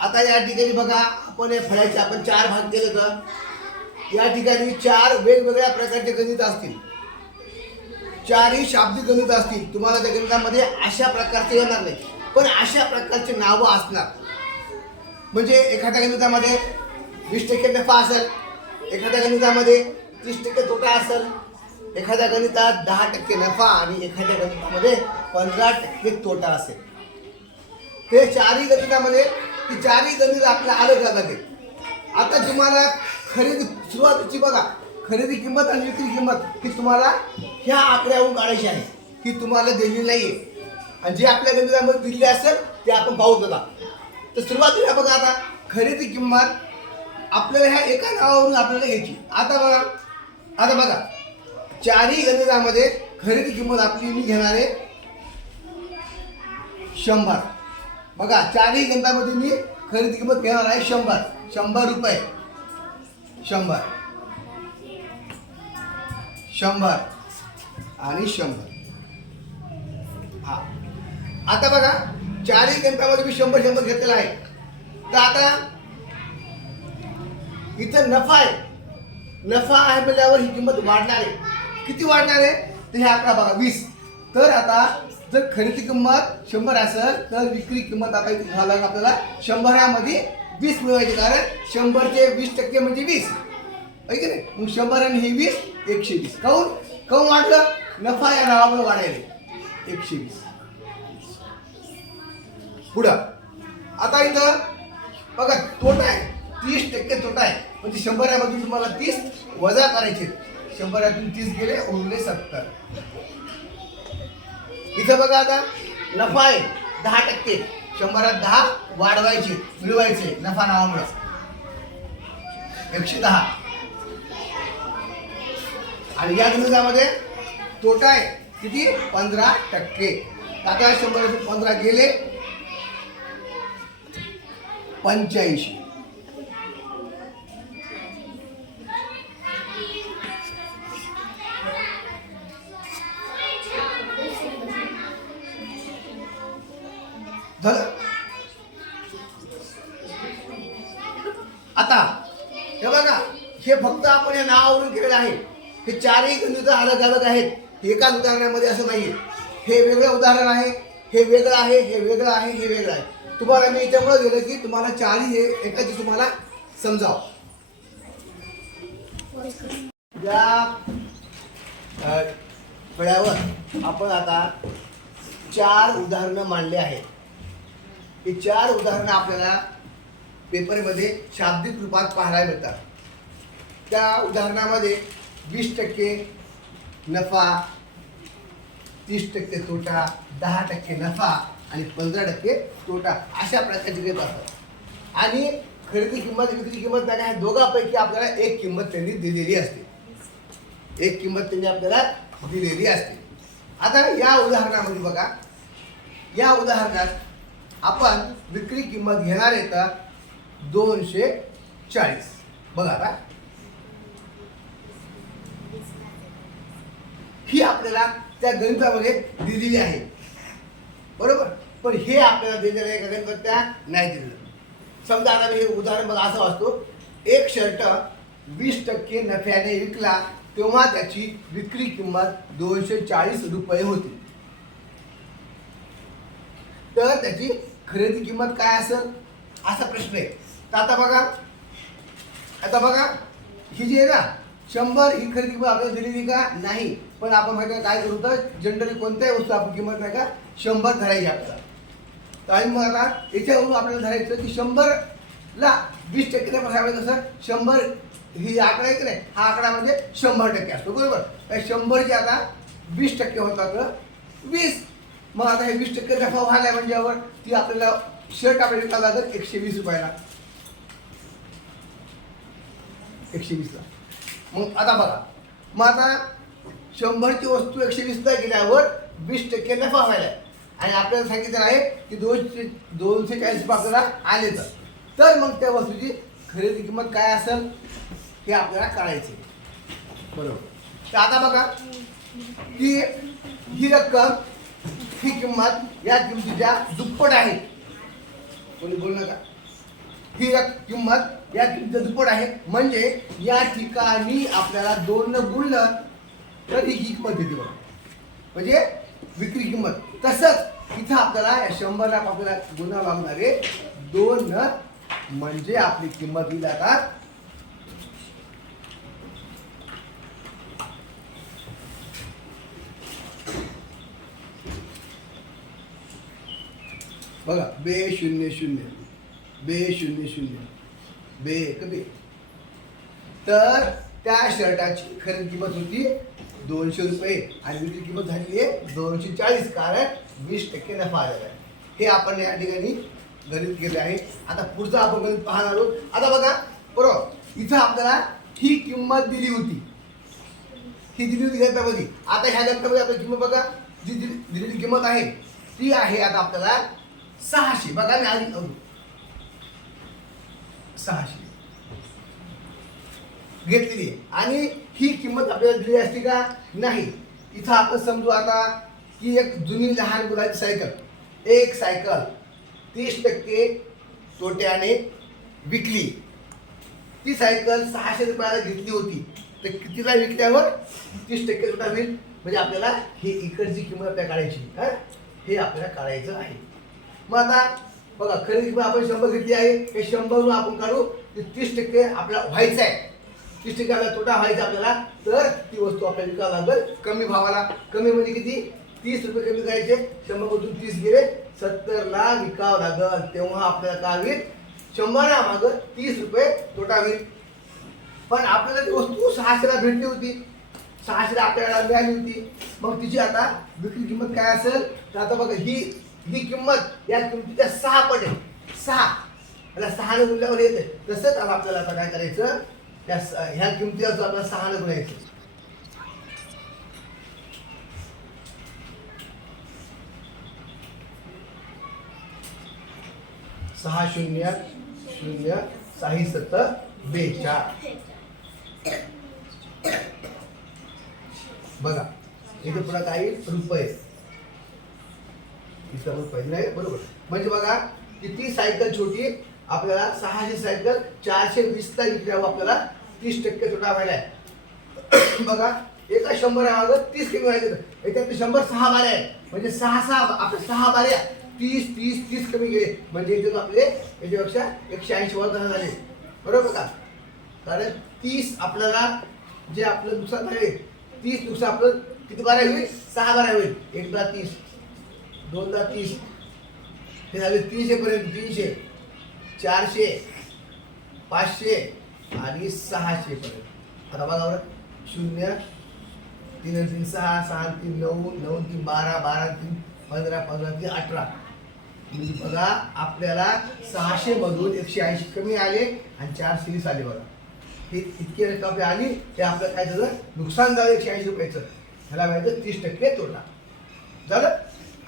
आता या ठिकाणी बघा आपण या फळ्याचे आपण चार भाग केले तर. या ठिकाणी चार वेगवेगळ्या प्रकारचे गणित असतील. चारही शाब्दिक गणित असतील. तुम्हाला त्या गणितामध्ये अशा प्रकारचे येणार नाही. पण अशा प्रकारचे नावं असणार. म्हणजे एखाद्या गणितामध्ये वीस टक्के नफा असेल एखाद्या गणितामध्ये तीस टक्के तोटा असेल एखाद्या गणितात दहा टक्के नफा आणि एखाद्या गणितामध्ये पंधरा टक्के तोटा असेल. ते चारही गणितामध्ये की चारही गणित आपल्या अलग अलग आहेत आता तुम्हाला खरेदी सुरुवातीची बघा खरेदी किंमत आणि विक्री किंमत ही तुम्हाला ह्या आकड्यावरून काढायची आहे. ही तुम्हाला दिलेली नाही आहे आणि जे आपल्या गणितामध्ये दिलेली असेल ते आपण पाहू बघा तर सुरुवातीला बघा आता खरेदी किंमत आपल्याला ह्या एका नावावरून आपल्याला घ्यायची. आता बघा आता बघा. चारही गणितामध्ये खरेदी किंमत आपली मी घेणार आहे शंभर. बघा चारही गंधामध्ये मी खरेदी किंमत घेणार आहे शंभर. शंभर रुपये. शंभर. शंभर. आणि शंभर. हा. आता बघा चारही गंधामध्ये मी शंभर शंभर घेतलेला आहे. तर आता इथं नफा आहे. नफा आहे म्हणल्यावर ही किंमत वाढणार आहे. किती वाढणार आहे? तर हे आकडा बघा वीस. तर आता जर खरेदी किंमत शंभर असेल तर विक्री किंमत आता इथे घ्यावं लागेल आपल्याला शंभरामध्ये वीस मिळवायचे कारण शंभरचे वीस टक्के म्हणजे वीस. ऐक नाही? मग शंभर आणि हे वीस एकशे वीस. काऊन? काऊन वाढलं? नफा या नावामुळे वाढायला एकशे वीस. पुढं. आता इथं बघा तोटा आहे. तीस टक्के तोटा आहे. म्हणजे शंभरामधून तुम्हाला तीस वजा करायचे शंभरातून तीस गेले उरले सत्तर. इथं बघा आता नफा आहे दहा टक्के. शंभरात दहा वाढवायचे मिळवायचे नफा नावामुळे. एकशे दहा. आणि या गणितामध्ये तोटा आहे किती? पंधरा टक्के. आता शंभर पंधरा गेले. पंच्याऐंशी. चारही हिंदूचा अलग अलग आहेत. एकाच उदाहरणामध्ये असं नाहीये. हे वेगळं उदाहरण आहे. हे वेगळं आहे. हे वेगळं आहे. हे वेगळं आहे. तुम्हाला मी याच्यामुळे दिलं की तुम्हाला चारही हे एकाची तुम्हाला समजावं. या फळ्यावर आपण आता चार उदाहरणं मांडली आहेत. ही चार उदाहरणं आपल्याला पेपरमध्ये शाब्दिक रूपात पाहायला मिळतात. त्या उदाहरणामध्ये वीस टक्के नफा तीस टक्के तोटा दहा टक्के नफा आणि पंधरा टक्के तोटा अशा प्रकारचे घेत असतात. आणि खरेदी किंमत विक्री किंमत नाही का दोघांपैकी आपल्याला एक किंमत त्यांनी दिलेली असते. एक किंमत त्यांनी आपल्याला दिलेली असते. आता या उदाहरणामध्ये बघा. या उदाहरणात आपण विक्री किंमत घेणार आहे तर दोनशे चाळीस. बघा आता. ही आपल्याला त्या गणितामध्ये दिलेली आहे. बरोबर? पण हे आपल्याला दिलेलं आहे का त्या नाही दिलेलं. समजा आता मी हे उदाहरण बघा असं वाचतो. एक शर्ट वीस टक्के नफ्याने विकला तेव्हा त्याची विक्री किंमत दोनशे चाळीस रुपये होती. तर त्याची खरेदी किंमत काय असेल? असा प्रश्न आहे. तर आता बघा. आता बघा. ही जी आहे ना शंभर ही खरेदी किंमत आपल्याला दिलेली का? नाही. पण आपण माहिती आहे काय करू तर जनरली कोणत्याही वस्तू आपण किंमत नाही का? शंभर धरायची आपल्याला. तर आणि मग आता याच्यावरून आपल्याला धरायचं की शंभरला वीस टक्के नाही म्हणायचं कसं? शंभर ही आकडा आहे की नाही? हा आकडा म्हणजे शंभर टक्के असतो. बरोबर? शंभरचे आता वीस टक्के होतात वीस. मग आता हे वीस टक्के नफा व्हायला म्हणजे यावर ती आपल्याला शर्ट आपल्याला लागत एकशे वीस रुपयाला. एकशे वीसला. मग आता बघा. मग आता शंभरची वस्तू एकशे वीसला गेल्यावर वीस टक्के नफा व्हायला आणि आपल्याला सांगितलं आहे की दोनशे दोनशे चाळीस रुपये आले तर. तर मग त्या वस्तूची खरेदी किंमत काय असेल हे आपल्याला कळायचे. बरोबर. तर आता बघा की ही रक्कम ही किंमत या किमतीच्या दुप्पट आहे. कोणी बोल नका ही रक्कम किंमत या किमतीचा दुप्पट आहे म्हणजे या ठिकाणी आपल्याला दोन न गुणलं तर ही किंमत येते बघा. म्हणजे विक्री किंमत. तसंच इथं आपल्याला शंभर शंभरला आपल्याला गुन्हा लागणारे दोन न म्हणजे आपली किंमत ही जातात. बघा बे शून्य शून्य. बे शून्य शून्य. बे कधी तर त्या शर्टाची खरेदी किंमत होती दोनशे रुपये आणि विक्री किंमत झाली आहे दोनशे चाळीस कारण वीस टक्के नफा आलेला आहे. हे आपण या ठिकाणी गणित केले आहे. आता पुढचं आपण गणित पाहणार आहोत. आता बघा बरोबर. इथं आपल्याला ही किंमत दिली होती. ही दिली होती गणितामध्ये आता ह्या गणितामध्ये आपली किंमत बघा. जी दिली- दिलेली किंमत आहे ती आहे आता आपल्याला सहाशे. बघा मी आधी सहाशे. घेतलेली आणि ही किंमत आपल्याला दिली असती का? नाही. इथं आपण समजू आता की एक जुनी लहान मुलाची सायकल. एक सायकल तीस टक्के तोट्याने विकली. ती सायकल सहाशे रुपयाला घेतली होती. तर कितीला विकल्यावर तीस टक्के तोटा होईल. म्हणजे आपल्याला हे इकडची किंमत आपल्याला काढायची. हे आपल्याला काढायचं आहे. मग आता बघा खरेदी किंमत आपण शंभर घेतली आहे. हे शंभरवरून आपण काढू. ते तीस टक्के आपल्याला व्हायचं आहे. तीस टक्के आपल्याला तोटा व्हायचा आपल्याला. तर ती वस्तू आपल्याला विकावं लागेल. कमी भावाला. कमी म्हणजे किती? तीस रुपये कमी करायचे. शंभर तीस गेले. सत्तरला विकावं लागल. तेव्हा आपल्याला काय होईल? शंभरा मागं तीस रुपये तोटा होईल. पण आपल्याला ती वस्तू सहाशेला भेटली होती सहाशेला आपल्याला मिळाली होती मग तिची आता विक्री किंमत काय असेल? तर आता बघा ही ही किंमत या किमतीच्या सहा पट आहे सहा. आता सहाने गुणल्यावर येते तसंच आता आपल्याला आता काय करायचं? त्या ह्या किंमतीला आपल्याला सहाने गुणायचं सहा शून्य शून्य साही सत्तर बेचाळ बघा इथे पुन्हा काही रुपये. विसरलं पाहिजे. नाही बरोबर. म्हणजे बघा किती ती सायकल छोटी आपल्याला सहाशे सायकल चारशे वीसला विकल्यावर आपल्याला तीस टक्के तोटा व्हायला आहे. बघा एका शंभर मागं तीस कमी व्हायचे याच्यात शंभर सहा बारे आहे म्हणजे सहा सहा आपल्या सहा बारे तीस तीस तीस कमी गेले म्हणजे इथे आपले याच्यापेक्षा एकशे ऐंशी वर झाले. बरोबर का? कारण तीस आपल्याला जे आपलं नुकसान झाले तीस नुकसान आपलं किती बारा होईल? सहा बारा होईल. एकदा तीस. दोनदा तीस. हे झाले तीनशेपर्यंत तीनशे. चारशे पाचशे आणि सहाशेपर्यंत आता बघा बरं. शून्य तीन तीन सहा सहा तीन नऊ नऊ तीन बारा बारा तीन पंधरा पंधरा तीन अठरा. म्हणजे बघा आपल्याला सहाशे मधून एकशे ऐंशी कमी आले आणि चारशे वीस आले बघा. हे इतकी रक्कम आपली आली ते आपलं काय झालं? नुकसान झालं एकशे ऐंशी रुपयाचं. ह्याला माहिती तीस टक्के तोटा. झालं?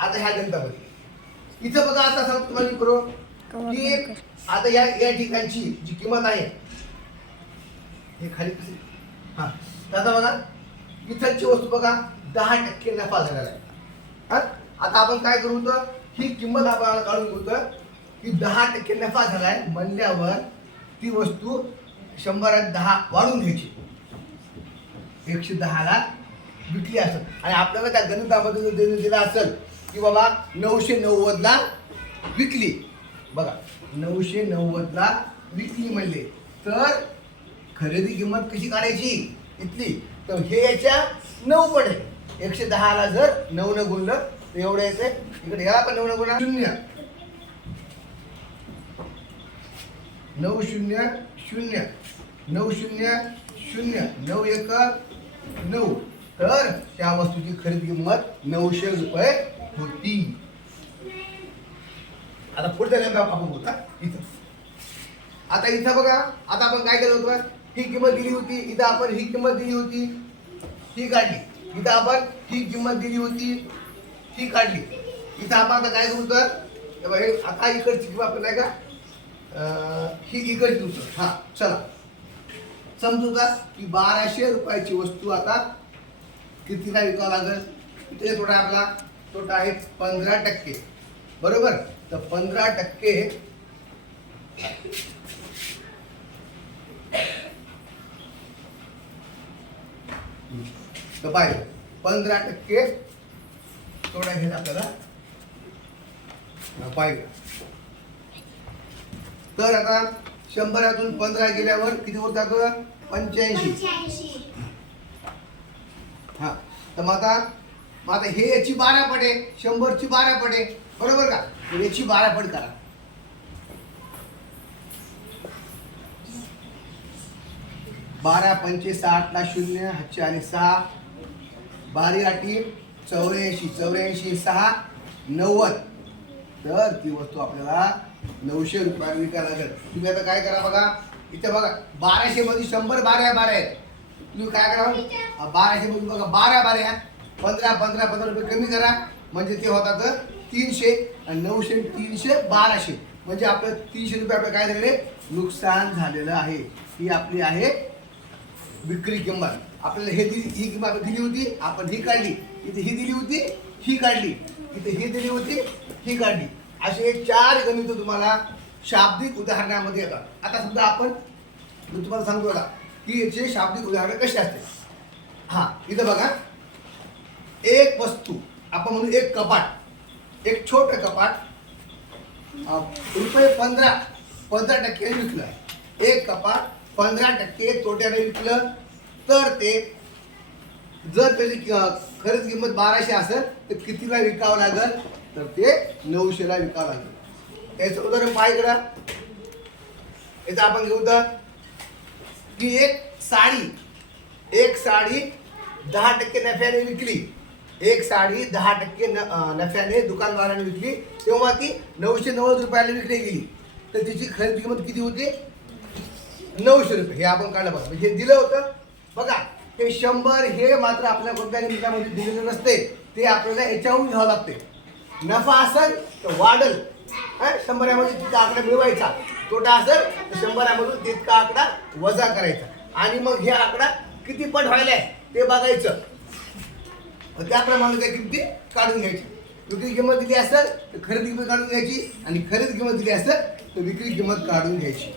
आता ह्या गणितामध्ये इथं बघा आता सांगतो तुम्हाला मी करू की आता या या ठिकाणची जी किंमत आहे हे खाली हा. आता बघा इथलची वस्तू बघा दहा टक्के नफा झालेला आहे. आता आपण काय करू तर ही किंमत आपल्याला काढून घेऊ तर की दहा टक्के नफा झालाय म्हणल्यावर ती वस्तू शंभरात दहा वाढून घ्यायची. एकशे दहाला विकली असेल. आणि आपल्याला त्या गणितामध्ये जर दिलं असेल की बाबा नऊशे नव्वदला विकली. बघा नऊशे नव्वदला विकली म्हणले तर खरेदी किंमत कशी काढायची? इथली. तर हे याच्या नऊ पट आहे. एकशे दहाला जर नऊ न गुणलं तर एवढं येते इकडे या पण नऊ न गुणा. शून्य. नऊ शून्य शून्य. नऊ शून्य शून्य. नऊ एक नऊ. तर त्या वस्तूची खरेदी किंमत नऊशे रुपये होती आता पुढच्या नेमका आपण होता इथं. आता इथं बघा. आता आपण काय केलं होतं ही किंमत दिली होती. इथं आपण ही किंमत दिली होती. ही काढली. इथं आपण ही किंमत दिली होती. ही काढली. इथं आपण आता काय करू तर? हे आता इकडची किंवा आपण नाही का? ही इकडची उतर हा चला. समजू का? की बाराशे रुपयाची वस्तू आता कितीला विकावं लागेल? इथे थोडा आपला तो आहे पंधरा टक्के. बरोबर? तर पंधरा टक्के तर पाहिजे पंधरा टक्के थोडा घेत आपल्याला पाहिजे तर आता शंभरातून पंधरा गेल्यावर किती होतात पंच्याऐंशी. हा. तर मग आता मग आता हे याची बारा पट आहे शंभरची बारा पडे बरोबर का? याची बारा पट करा. बारा पंचे साठला शून्य हातशे आणि सहा. बारी आठी चौऱ्याऐंशी चौऱ्याऐंशी सहा नव्वद. तर ती वस्तू आपल्याला नऊशे रुपयाला विकायला लागेल. तुम्ही आता काय करा बघा? इथे बघा बाराशे मध्ये शंभर बारा बारा आहेत. तुम्ही काय करा? बाराशे मध्ये बघा बारा बाऱ्या. पंधरा पंधरा पंधरा रुपये कमी करा. म्हणजे ते होतात तीनशे आणि नऊशे तीनशे बाराशे. म्हणजे आपलं तीनशे रुपये आपलं काय झालेले नुकसान झालेलं आहे. ही आपली आहे विक्री किंमत. आपल्याला हे दिली ही किंमत दिली होती आपण ही काढली. इथे ही दिली होती ही काढली. इथे ही दिली होती ही काढली. असे चार गणित तुम्हाला शाब्दिक उदाहरणामध्ये येतात. आता समजा आपण मी तुम्हाला सांगतो का की याचे शाब्दिक उदाहरण कसे असते? हां इथं बघा. एक वस्तू आपण म्हणू एक कपाट एक छोटं कपाट रुपये पंधरा पंधरा टक्के विकलं. एक कपाट पंधरा टक्के तोट्याने विकलं. तर ते जर त्याची खरंच किंमत बाराशे असेल तर कितीला विकावं लागेल? तर ते नऊशेला विकावं लागेल. याचं उदाहरण पाय करा याचं आपण घेऊ तर की एक साडी एक साडी दहा टक्के नफ्याने विकली. एक साडी दहा टक्के न- नफ्याने दुकानदाराने विकली. तेव्हा ती नऊशे नव्वद रुपयाला विकली गेली. तर तिची खरेदी किंमत किती होती? नऊशे रुपये. हे आपण काढलं बघा. म्हणजे दिलं होतं. बघा ते शंभर हे मात्र आपल्या कोणत्या निमित्तामध्ये दिलेलं नसते. ते आपल्याला याच्याहून घ्यावं लागते. नफा असेल तर वाढल. शंभरामध्ये तितका आकडा मिळवायचा. तोटा असेल तर शंभरामधून तितका आकडा वजा करायचा. आणि मग हे आकडा किती पट आहे ते बघायचं. मग त्याप्रमाणे त्या किमती काढून घ्यायची. विक्री किंमत दिली असेल तर खरेदी किंमत काढून घ्यायची आणि खरेदी किंमत दिली असेल तर विक्री किंमत काढून घ्यायची.